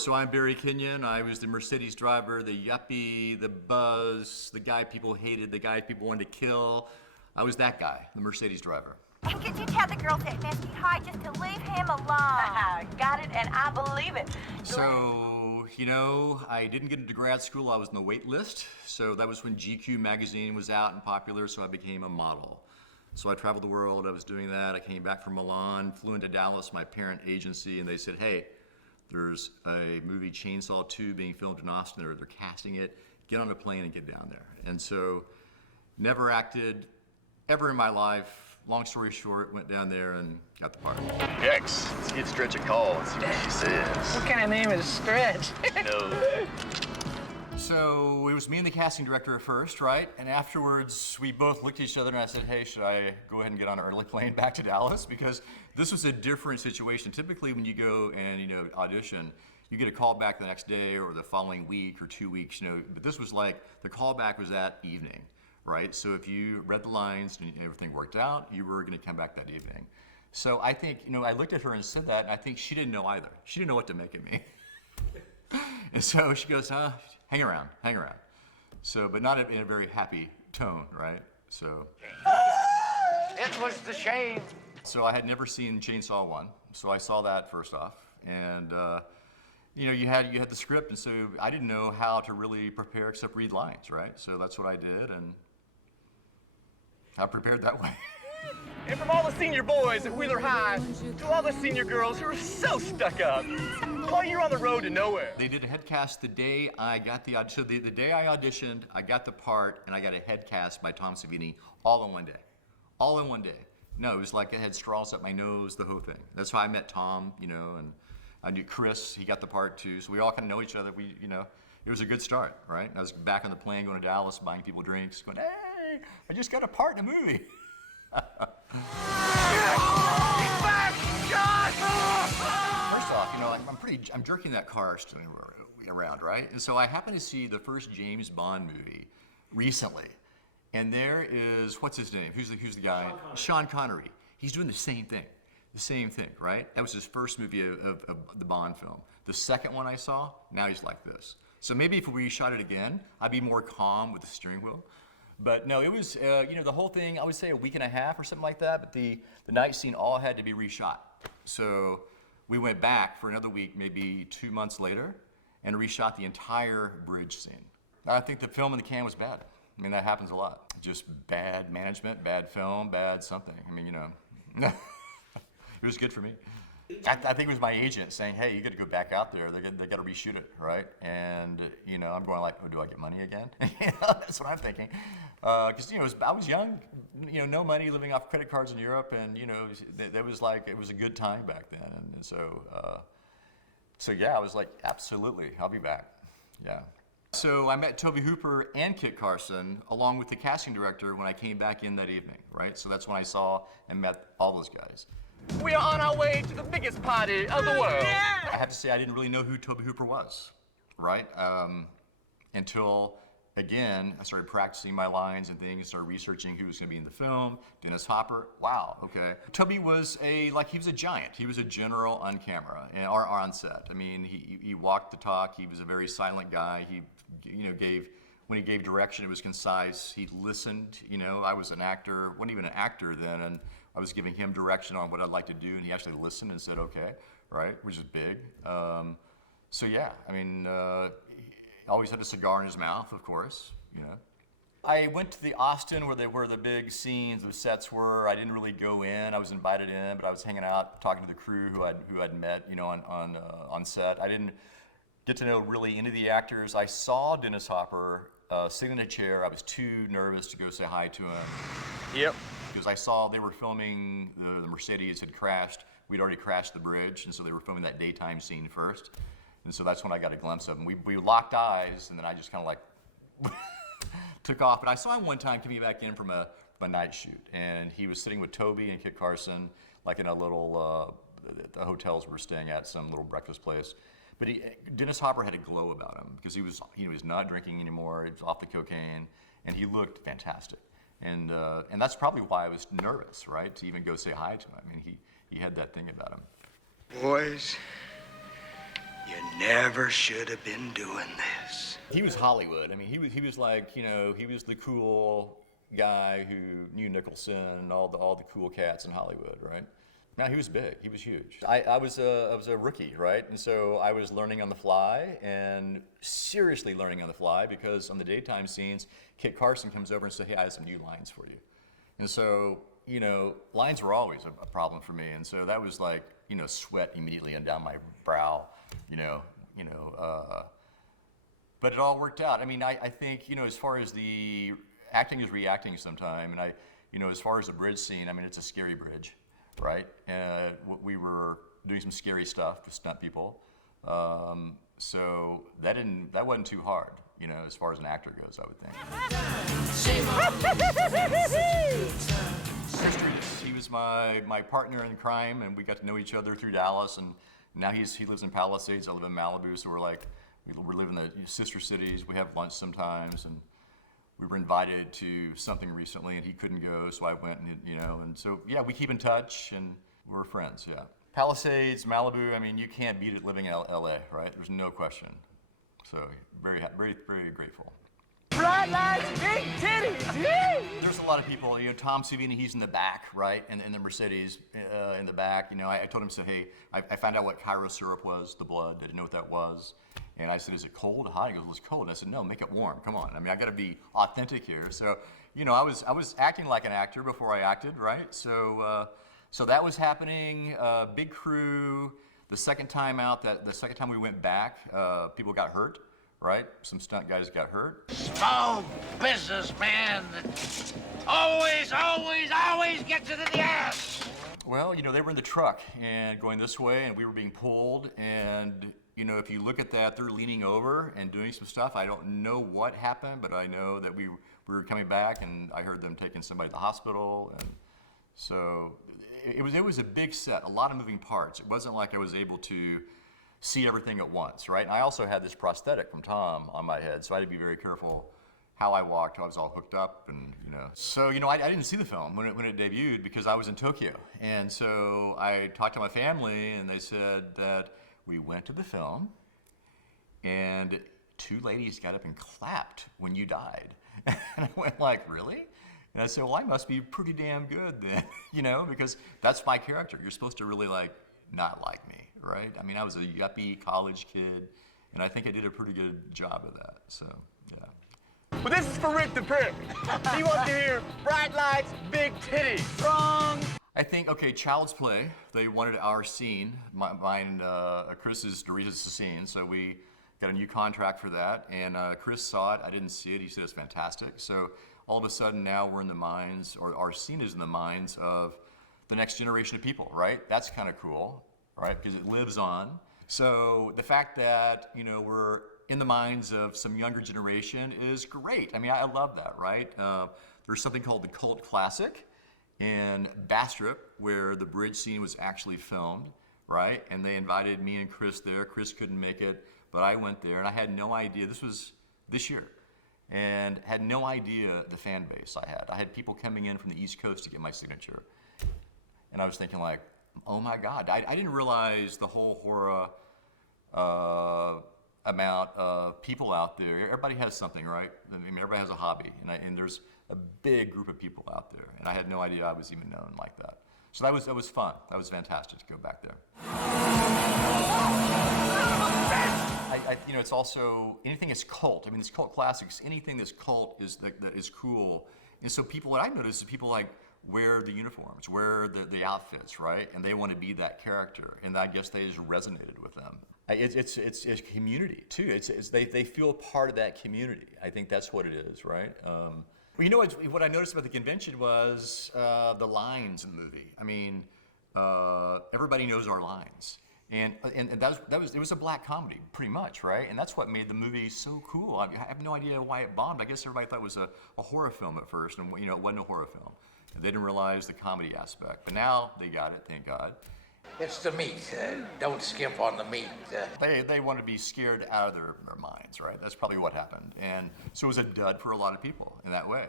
So I'm Barry Kinyon. I was the Mercedes driver, the yuppie, the buzz, the guy people hated, the guy people wanted to kill. I was that guy, the Mercedes driver. And could you tell the girls at Misty High just to leave him alone? Got it, and I believe it. So, I didn't get into grad school. I was on the wait list. So that was when GQ magazine was out and popular, so I became a model. So I traveled the world. I was doing that. I came back from Milan, flew into Dallas, my parent agency, and they said, hey, there's a movie, Chainsaw 2, being filmed in Austin. They're casting it. Get on a plane and get down there. And so, never acted ever in my life. Long story short, went down there and got the part. X, let's get Stretch a call and see what she says. What kind of name is Stretch? No. So it was me and the casting director at first, right? And afterwards, we both looked at each other and I said, hey, should I go ahead and get on an early plane back to Dallas? Because this was a different situation. Typically, when you go and audition, you get a call back the next day or the following week or 2 weeks, But this was like the call back was that evening, right? So if you read the lines and everything worked out, you were going to come back that evening. So I think, I looked at her and said that, and I think she didn't know either. She didn't know what to make of me. And so she goes, hang around. So, but not in a very happy tone, right? So. It was the shame. So I had never seen Chainsaw 1, so I saw that first off. And, you had the script, and so I didn't know how to really prepare except read lines, right? So that's what I did, and I prepared that way. And from all the senior boys at Wheeler High to all the senior girls who are so stuck up, while you're on the road to nowhere. They did a head cast the day I got the audition. So the day I auditioned, I got the part, and I got a head cast by Tom Savini all in one day. All in one day. No, it was like I had straws up my nose, the whole thing. That's how I met Tom, and I knew Chris, he got the part too. So we all kind of know each other. It was a good start, right? I was back on the plane going to Dallas, buying people drinks, going, hey, I just got a part in a movie. First off, I'm jerking that car around, right? And so I happened to see the first James Bond movie recently. And there is, what's his name? Who's the guy? Sean Connery. He's doing the same thing, right? That was his first movie of the Bond film. The second one I saw, now he's like this. So maybe if we shot it again, I'd be more calm with the steering wheel. But no, it was, the whole thing, I would say a week and a half or something like that, but the night scene all had to be reshot. So we went back for another week, maybe 2 months later, and reshot the entire bridge scene. I think the film in the can was bad. I mean, that happens a lot. Just bad management, bad film, bad something. I mean, it was good for me. I think it was my agent saying, hey, you got to go back out there. They got to reshoot it, right? And, I'm going like, oh, do I get money again? That's what I'm thinking. Because, I was young, no money, living off credit cards in Europe. And, it was a good time back then. And so yeah, I was like, absolutely, I'll be back. Yeah. So I met Tobe Hooper and Kit Carson along with the casting director when I came back in that evening, right? So that's when I saw and met all those guys. We are on our way to the biggest party of the world. I have to say I didn't really know who Tobe Hooper was, right? Until, again, I started practicing my lines and things, started researching who was going to be in the film. Dennis Hopper, wow, okay. Tobe was he was a giant. He was a general on camera or on set. I mean, he walked the talk. He was a very silent guy. He, when he gave direction, it was concise. He listened. I was an actor, wasn't even an actor then, and I was giving him direction on what I'd like to do, and he actually listened and said, okay, right, which is big. So yeah, I mean, he always had a cigar in his mouth, of course, I went to the Austin where the big scenes, the sets were. I didn't really go in. I was invited in, but I was hanging out, talking to the crew who I'd met, on set. I didn't get to know really any of the actors. I saw Dennis Hopper sitting in a chair. I was too nervous to go say hi to him. Yep. Because I saw they were filming, the Mercedes had crashed. We'd already crashed the bridge, and so they were filming that daytime scene first. And so that's when I got a glimpse of him. We locked eyes, and then I just kind of like took off. But I saw him one time coming back in from a night shoot, and he was sitting with Tobe and Kit Carson, like in a little, the hotels we were staying at, some little breakfast place. But Dennis Hopper had a glow about him because he was not drinking anymore. He was off the cocaine, and he looked fantastic. And that's probably why I was nervous, right, to even go say hi to him. I mean, he had that thing about him. Boys, you Never should have been doing this. He was Hollywood. I mean, he was like, you know, he was the cool guy who knew Nicholson and all the cool cats in Hollywood, right? Now he was big. He was huge. I was a rookie, right? And so I was learning on the fly, and seriously learning on the fly, because on the daytime scenes, Kit Carson comes over and says, "Hey, I have some new lines for you." And so, you know, lines were always a problem for me, and so that was like, you know, sweat immediately and down my brow, but it all worked out. I mean, I think, you know, as far as the acting is reacting sometime, and as far as the bridge scene, I mean, it's a scary bridge, right? And we were doing some scary stuff with stunt people, so that wasn't too hard, you know, as far as an actor goes, I would think. He was my partner in crime, and we got to know each other through Dallas, and now he lives in Palisades, I live in Malibu, so we live in the sister cities, we have lunch sometimes, and we were invited to something recently, and he couldn't go, so I went, and and so, yeah, we keep in touch, and we're friends, yeah. Palisades, Malibu, I mean, you can't beat it living in LA, right? There's no question. So, very, very, very grateful. Bright lights, big titties, yeah! There's a lot of people, Tom Savini, he's in the back, right? And the Mercedes in the back, I told him, hey, I found out what Cairo syrup was, the blood, I didn't know what that was. And I said, is it cold or hot? He goes, well, it's cold. And I said, no, make it warm, come on. I mean, I gotta be authentic here. So, I was acting like an actor before I acted, right? So that was happening, big crew. The second time we went back, people got hurt. Right? Some stunt guys got hurt. Small businessman that always gets it in the ass. Well, they were in the truck and going this way, and we were being pulled. And, if you look at that, they're leaning over and doing some stuff. I don't know what happened, but I know that we were coming back, and I heard them taking somebody to the hospital. And so it was a big set, a lot of moving parts. It wasn't like I was able to see everything at once, right? And I also had this prosthetic from Tom on my head, so I had to be very careful how I walked. I was all hooked up, and So I didn't see the film when it debuted because I was in Tokyo, and so I talked to my family, and they said that we went to the film, and 2 ladies got up and clapped when you died, and I went like, really? And I said, well, I must be pretty damn good then, because that's my character. You're supposed to really not like me. Right? I mean, I was a yuppie college kid, and I think I did a pretty good job of that, so, yeah. Well, this is for Rick the Prick. He wants to hear bright lights, big titties. Wrong. I think, okay, Child's Play, they wanted our scene, mine, Chris's, Doris's scene, so we got a new contract for that, and Chris saw it, I didn't see it, he said it's fantastic, so all of a sudden now we're in the minds, or our scene is in the minds of the next generation of people, right? That's kind of cool. Right, because it lives on. So the fact that we're in the minds of some younger generation is great. I mean, I love that, right? There's something called the Cult Classic in Bastrop, where the bridge scene was actually filmed, right? And they invited me and Chris there. Chris couldn't make it, but I went there, and I had no idea. This was this year, and had no idea the fan base I had. I had people coming in from the East Coast to get my signature, and I was thinking like, oh my God, I didn't realize the whole horror amount of people out there. Everybody has something, right? I mean, everybody has a hobby, and there's a big group of people out there, and I had no idea I was even known like that. So that was fun. That was fantastic to go back there. It's also anything that's cult. I mean, it's cult classics. Anything that's cult that is cool. And so what I noticed is people wear the uniforms, wear the outfits, right? And they want to be that character, and I guess they just resonated with them. It's a community too. They feel part of that community. I think that's what it is, right? Well, what I noticed about the convention was the lines in the movie. I mean, everybody knows our lines, and it was a black comedy, pretty much, right? And that's what made the movie so cool. I have no idea why it bombed. I guess everybody thought it was a horror film at first, and it wasn't a horror film. They didn't realize the comedy aspect, but now they got it, thank God. It's the meat. Don't skimp on the meat. They want to be scared out of their minds, right? That's probably what happened. And so it was a dud for a lot of people in that way.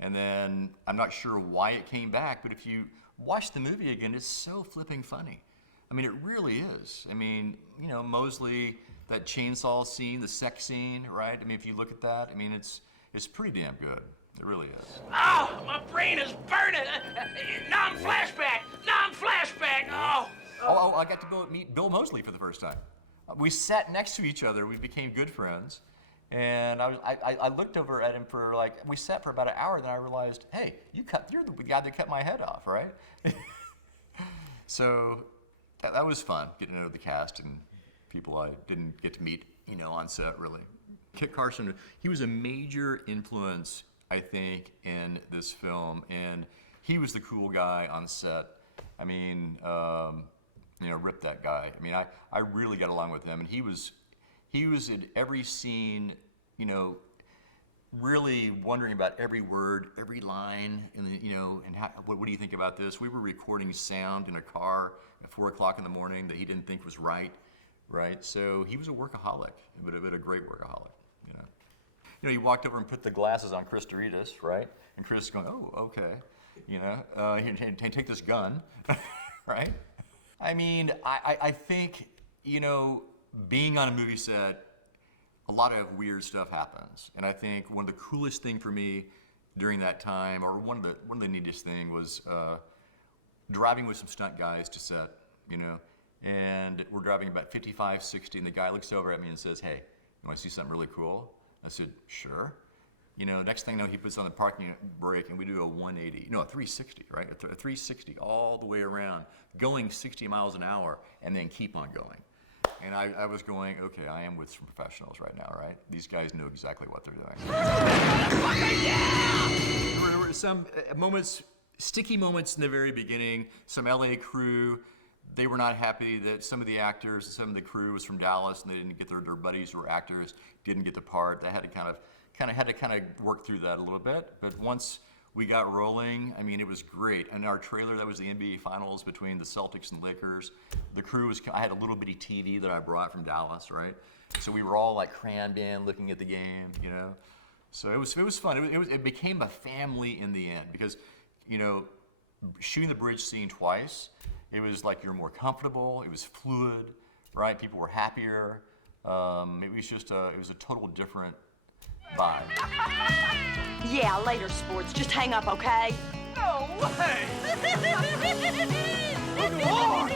And then I'm not sure why it came back, but if you watch the movie again, it's so flipping funny. I mean, it really is. I mean, Mosley that chainsaw scene, the sex scene, right? I mean, if you look at that, I mean, it's pretty damn good. It really is. Oh, my brain is burning. Non-flashback. Non-flashback. Oh. Oh, I got to go meet Bill Moseley for the first time. We sat next to each other. We became good friends. And I looked over at him for like, we sat for about an hour, then I realized, hey, you're the guy that cut my head off, right? So that was fun, getting to know the cast and people I didn't get to meet, you know, on set really. Kit Carson, he was a major influence, I think, in this film, and he was the cool guy on set. I mean, you know, rip that guy. I mean, I really got along with him, and he was in every scene, you know, really wondering about every word, every line, and you know, and what do you think about this? We were recording sound in a car at 4 o'clock in the morning that he didn't think was right? So he was a workaholic, but a great workaholic, you know. You know, he walked over and put the glasses on Chris Doritas, right? And Chris is going, oh, okay, you know, and take this gun, right? I mean, I think, you know, being on a movie set, a lot of weird stuff happens. And I think one of the coolest thing for me during that time, or one of the neatest thing was driving with some stunt guys to set, you know, and we're driving about 55, 60, and the guy looks over at me and says, hey, you want to see something really cool? I said, sure. You know, next thing I know, he puts on the parking brake and we do a 180, no, a 360, right? A 360 all the way around, going 60 miles an hour, and then keep on going. And I was going, okay, I am with some professionals right now, right? These guys know exactly what they're doing. There were some moments, sticky moments in the very beginning. Some LA crew, they were not happy that some of the actors and some of the crew was from Dallas, and they didn't get their buddies who were actors, didn't get the part. They had to kind of work through that a little bit. But once we got rolling, I mean, it was great. And our trailer, that was the NBA Finals between the Celtics and Lakers. The crew I had a little bitty TV that I brought from Dallas, right? So we were all like crammed in looking at the game, you know? So it was fun. It became a family in the end because, you know, shooting the bridge scene twice, it was like you're more comfortable, it was fluid, right? People were happier. It was just it was a total different vibe. Yeah, later, sports. Just hang up, okay? No way! Good Lord!